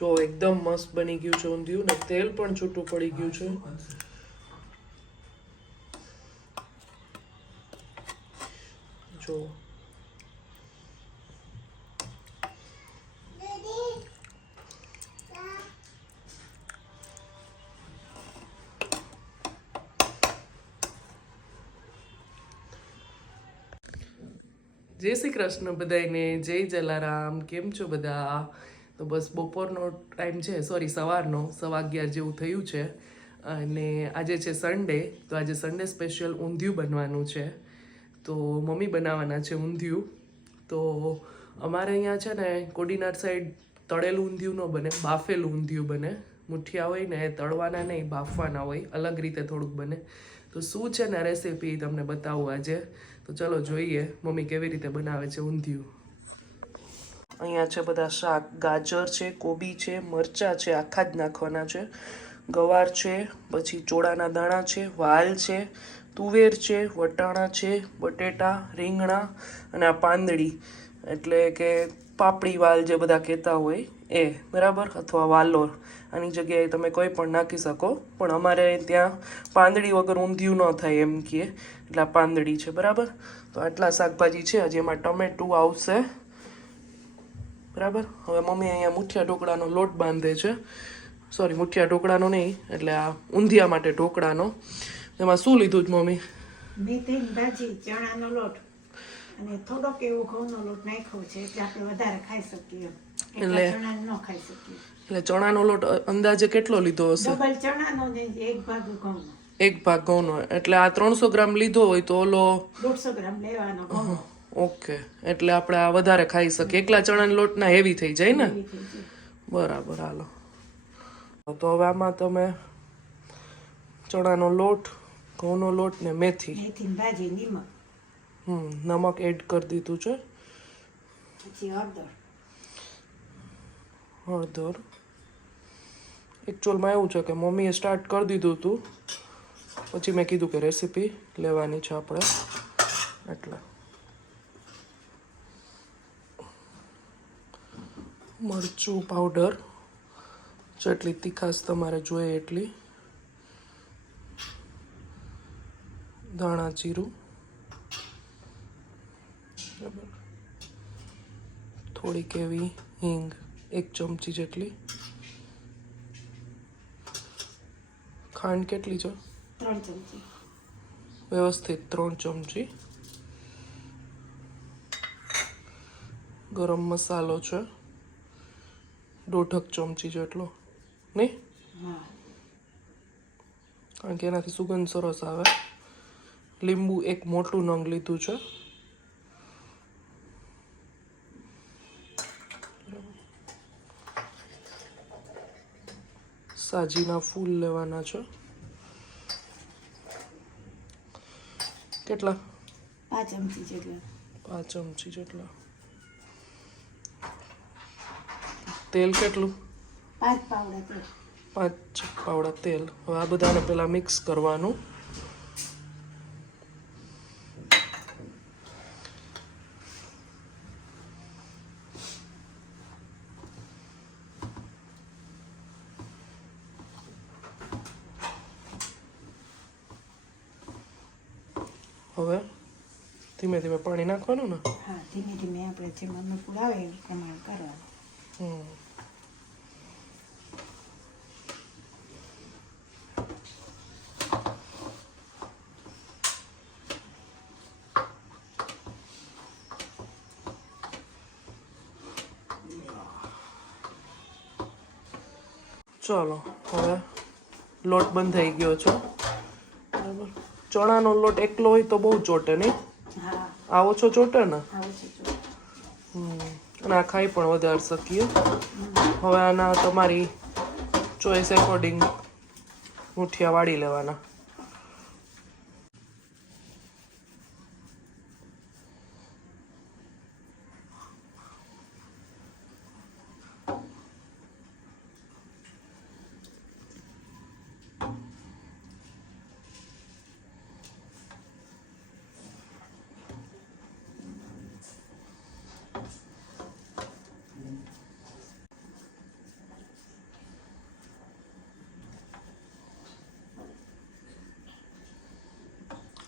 જો એકદમ મસ્ત બની ગયું છે ઊંધિયું ને તેલ પણ છૂટું પડી ગયું છે. જો. જય શ્રી કૃષ્ણ બધાને જય જલારામ, કેમ છો બધા? તો બસ બપોરનો ટાઈમ છે સોરી સવારનો, સવા અગિયાર જેવું થયું છે. અને આજે છે સન્ડે તો આજે સન્ડે સ્પેશિયલ ઊંધિયું બનવાનું છે. તો મમ્મી બનાવવાના છે ઊંધિયું. તો અમારે અહીંયા છે ને કોડીનાર સાઈડ તળેલું ઊંધિયું ન બને, બાફેલું ઊંધિયું બને. મુઠિયા હોય ને એ તળવાના નહીં, બાફવાના હોય, અલગ રીતે થોડુંક બને. તો શું છે ને રેસીપી તમને બતાવું આજે? તો ચલો જોઈએ, મમ્મી કેવી રીતે બનાવે છે ઊંધિયું. અહીંયા છે બધા શાક. ગાજર છે, કોબી છે, મરચાં છે, આખા જ નાખવાના છે. ગવાર છે, પછી ચોળાના દાણા છે, વાલ છે, તુવેર છે, વટાણા છે, બટેટા, રીંગણા અને આ પાંદડી. એટલે કે પાપડી વાલ જે બધા કહેતા હોય એ, બરાબર? અથવા વાલોર. આની જગ્યાએ તમે કોઈ પણ નાખી શકો. પણ અમારે ત્યાં પાંદડી વગર ઊંધિયું ન થાય એમ કહે. એટલે આ પાંદડી છે, બરાબર? તો આટલા શાકભાજી છે. જેમાં ટમેટું આવશે બરાબર? હવે મમ્મી અહીંયા મુઠિયા ઢોકળાનો લોટ બાંધે છે. સોરી મુઠિયા ઢોકળાનો નહીં એટલે આ ઊંધિયા માટે ઢોકળાનો. એમાં શું લીધું છે મમ્મી? મેથીની ભાજી ચણાનો લોટ. અને થોડોક એવો ઘઉંનો લોટ નાખ્યો છે એટલે આપણે વધારે ખાઈ શકીએ એટલે- એટલે ન ખાઈ શકીએ. એટલે ચણાનો લોટ અંદાજે કેટલો લીધો હશે? ડબલ ચણાનો ને એક ભાગ ઘઉંનો. એક ભાગ ઘઉંનો. એટલે આ ત્રણસો ગ્રામ લીધો હોય તો ઓલો દોઢસો ગ્રામ લેવાનો ઘઉંનો. ઓકે. એટલે આપણે આ વધારે ખાઈ શકીએ. એકલા ચણાના લોટના હેવી થઈ જાય ને. બરાબર હાલો. તો હવે આમાં તમે ચણાનો લોટ ઘઉંનો લોટ ને મેથી. હમ નમક એડ કરી દીધું છે. હળદર. એકચ્યુઅલમાં એવું છે કે મમ્મીએ સ્ટાર્ટ કરી દીધું હતું પછી મેં કીધું કે રેસીપી લેવાની છે આપણે. એટલે મરચું પાવડર જેટલી તીખાશ તમારે જોઈએ એટલી. ધાણા જીરું. બરાબર. થોડીક એવી હિંગ એક ચમચી જેટલી. ખાંડ કેટલી છે? ત્રણ ચમચી. વ્યવસ્થિત ત્રણ ચમચી. ગરમ મસાલો છે. દોઢક ચમચી જેટલો. નહીં? કારણ કે એનાથી સુગંધ સરસ આવે. લીંબુ એક મોટું નંગ લીધું છે. સાજીના ફૂલ લેવાના છે. કેટલા? પાંચ ચમચી જેટલા. પાંચ ચમચી જેટલા. તેલ કેટલું? પાંચ પાવડા તેલ. પાંચ પાવડા તેલ. હવે આ બધાને પહેલાં મિક્સ કરવાનું. હવે ધીમે ધીમે પાણી નાખવાનું ને? હા ધીમે ધીમે આપણે જેમ અનુકૂળ આવે એ પ્રમાણે કરવાનું. ચલો હવે લોટ બંધ થઈ ગયો છે. બરાબર. ચણાનો લોટ એકલો હોય તો બહુ ચોટે નહીં? હા. આ ઓછો ચોટે ને? આ ખાઈ પણ વધારી શકીએ. હવે આના તમારી ચોઈસ એકોર્ડિંગ મુઠિયા વાળી લેવાના.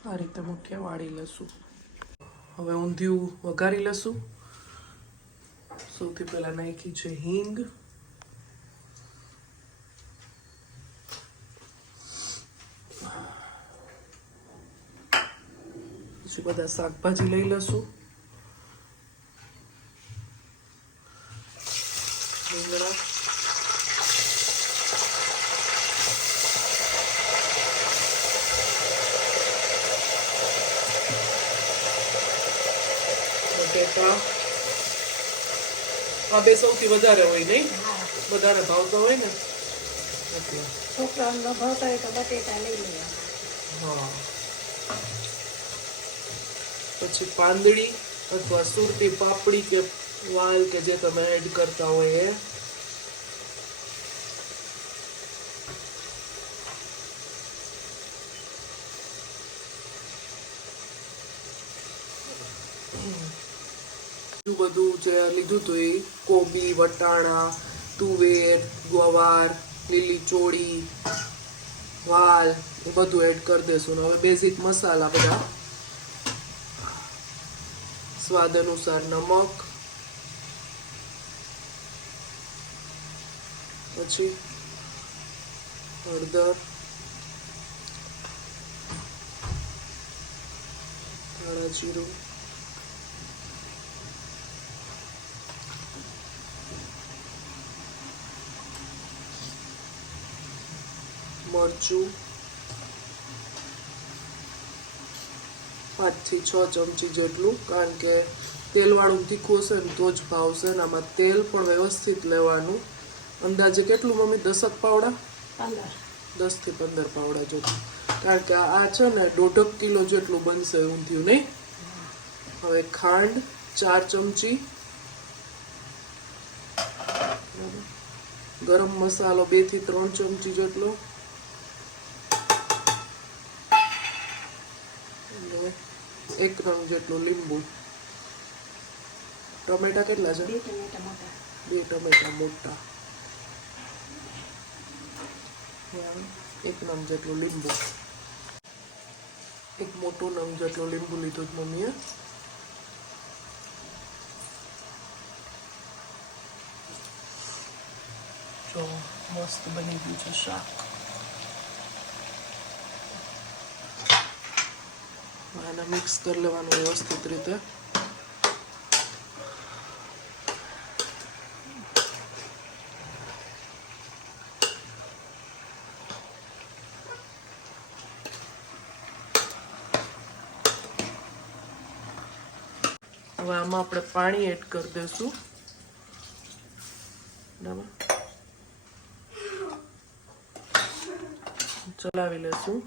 આ રીતે મુઠિયા વાળી લઈશું હવે ઊંધિયું વઘારી લઈશું સૌથી પહેલાં નાખી છે હિંગ. પછી બધા શાકભાજી લઈ લઈશું રીંગણા બટેટા બે સૌથી વધારે હોય નહીં? વધારે ભાવતા હોય ને? છોકરાઓને ભાવતા હોય તો બટેટા લઈ લેવા હા. પછી પાંદડી અથવા સુરતી પાપડી કે વાલ કે જે તમે એડ કરતા હોય એ. બીજું બધું જે લીધું હતું એ, કોબી, વટાણા, તુવેર, ગવાર, લીલી ચોળી, વાલ, એ બધું એડ કરી દેશું. હવે બેઝિક મસાલા બધા સ્વાદ અનુસાર નમક, પછી હળદર ધાણા જીરું મરચું પાંચથી છ ચમચી જેટલું કારણ કે તેલવાળું તીખું હશે ને તો જ ભાવશે ને આમાં તેલ પણ વ્યવસ્થિત લેવાનું. અંદાજે કેટલું મમ્મી? દસક પાવડા? દસ દસથી પંદર પાવડા જેટલું. કારણ કે આ છે ને દોઢક કિલો જેટલું બનશે ઊંધિયું નહીં? હવે ખાંડ ચાર ચમચી. ગરમ મસાલો બેથી ત્રણ ચમચી જેટલો. અને એક રંગ જેટલું લીંબુ. ટમેટા કેટલા છે? બે ટમેટા મોટા. બે ટમેટા મોટા. એક નંગ જેટલું લીંબુ. એક મોટો નંગ જેટલું લીંબુ લીધું છે મમ્મીએ. જો મસ્ત બની ગયું છે શાક. આને મિક્સ કરી લેવાનું વ્યવસ્થિત રીતે હવે આમાં આપણે પાણી એડ કરી દઈશું. બરાબર? ચલાવી લેશું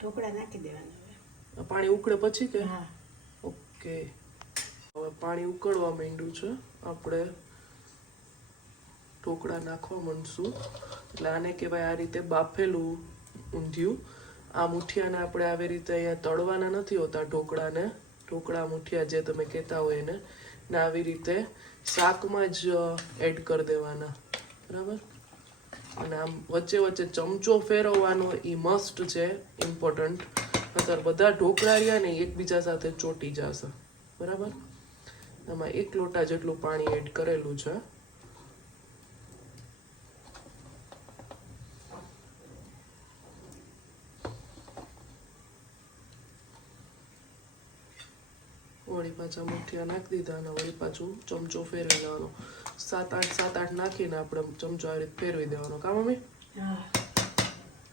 ઢોકળા નાખી દેવાના પાણી ઉકળે પછી કે? હા. ઓકે હવે પાણી ઉકળવા માંડ્યું છે. આપણે ઢોકળા નાખવા માંડશું. એટલે આને કહેવાય આ રીતે બાફેલું ઊંધિયું. આ મુઠિયાને આપણે આવી રીતે અહીંયા તળવાના નથી હોતા ઢોકળાને. ઢોકળા મુઠિયા જે તમે કહેતા હોય એને. ને આવી રીતે શાકમાં જ એડ કરી દેવાના. બરાબર? અને આમ વચ્ચે વચ્ચે ચમચો ફેરવવાનો એ મસ્ટ છે ઇમ્પોર્ટન્ટ નતર બધા ઢોકળા રહ્યા ને એકબીજા સાથે ચોટી જશે. બરાબર? એમાં એક લોટા જેટલું પાણી એડ કરેલું છે. પાછા મુઠિયા નાખી દીધા અને વળી પાછું ચમચો ફેરવી દેવાનો. સાત આઠ સાત આઠ નાખીને આપણે ચમચો આવી રીતે ફેરવી દેવાનો. કા મમ્મી? હા.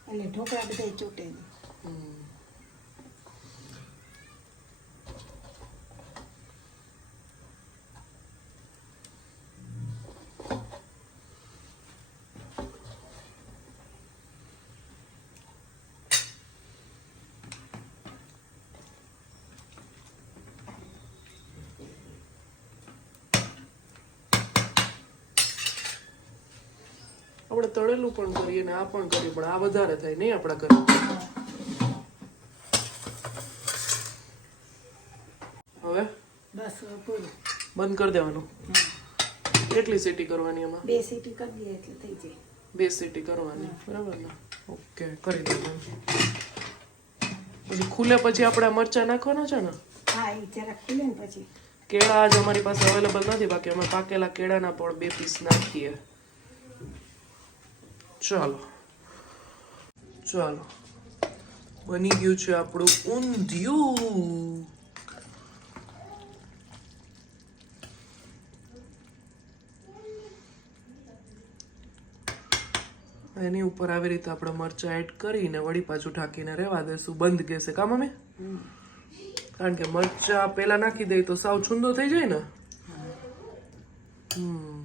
એટલે ઢોકળા બધા ચોટે હમ. આપણે તળેલું પણ કરીએ ને આ પણ કરીએ પણ આ વધારે થાય નહીં આપણા ઘરે. હવે? બસ પૂરું. બંધ કરી દેવાનું? કેટલી સીટી કરવાની એમાં? બે સીટી કરી દઈએ એટલે થઈ જાય. બે સીટી કરવાની બરાબર ને? ઓકે કરી દેવાનું. પછી ખુલે પછી આપણે મરચા મરચાં નાખવાના છે ને? હા એ જરા ખુલે ને પછી. કેળા આજ અમારી પાસે અવેલેબલ નથી બાકી અમે પાકેલા કેળાના પણ બે પીસ નાખીએ. ચાલો. ચાલો. બની ગયું છે આપણું ઊંધિયું. એની ઉપર આવી રીતે આપણે મરચાં એડ કરીને વળી પાછું ઢાંકીને રહેવા દેશું. બંધ ગેસે કા મમ્મી? કારણ કે મરચા પેલા નાખી દઈએ તો સાવ છુંદો થઈ જાય ને? હમ.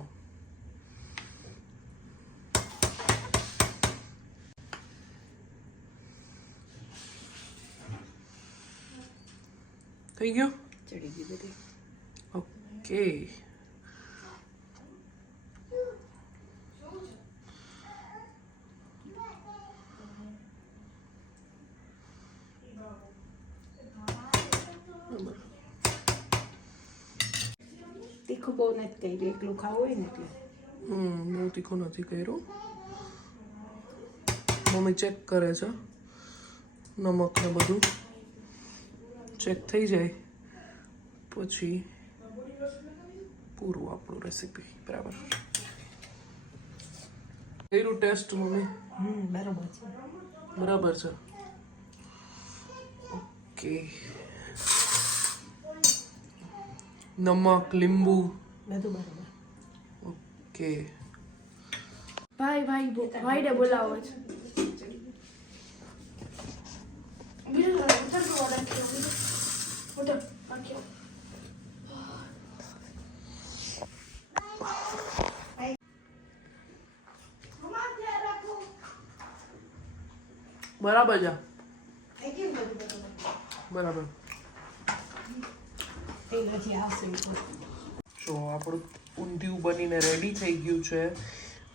થઈ ગયું ચડી ગયું બધી ઓકે તીખું બહુ નથી કર્યું એકલું ખાવું હોય ને એટલે. હમ બહુ તીખું નથી કર્યું. મમ્મી ચેક કરે છે. નમક ને બધું. ચેક થઈ જાય. પછી પૂરું આપણું રેસીપી બરાબર. કર્યું ટેસ્ટ મમ્મી? હમ બરોબર છે. બરાબર છે. ઓકે નમક લીંબુ. બધું બરોબર. ઓકે ભાઈ ભાઈ બો- ભાઈને બોલાવો છે બીજું શું? ઉતર તો order કર્યો. ઉતર, રાખ્યો. બરાબર છે. બરોબર. જો આપણું ઊંધિયું બનીને રેડી થઈ ગયું છે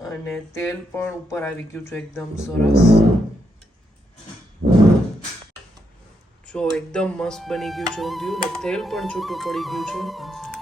અને તેલ પણ ઉપર આવી ગયું છે એકદમ સરસ. જો એકદમ મસ્ત બની ગયું છે ઊંધિયું ને તેલ પણ છૂટું પડી ગયું છે.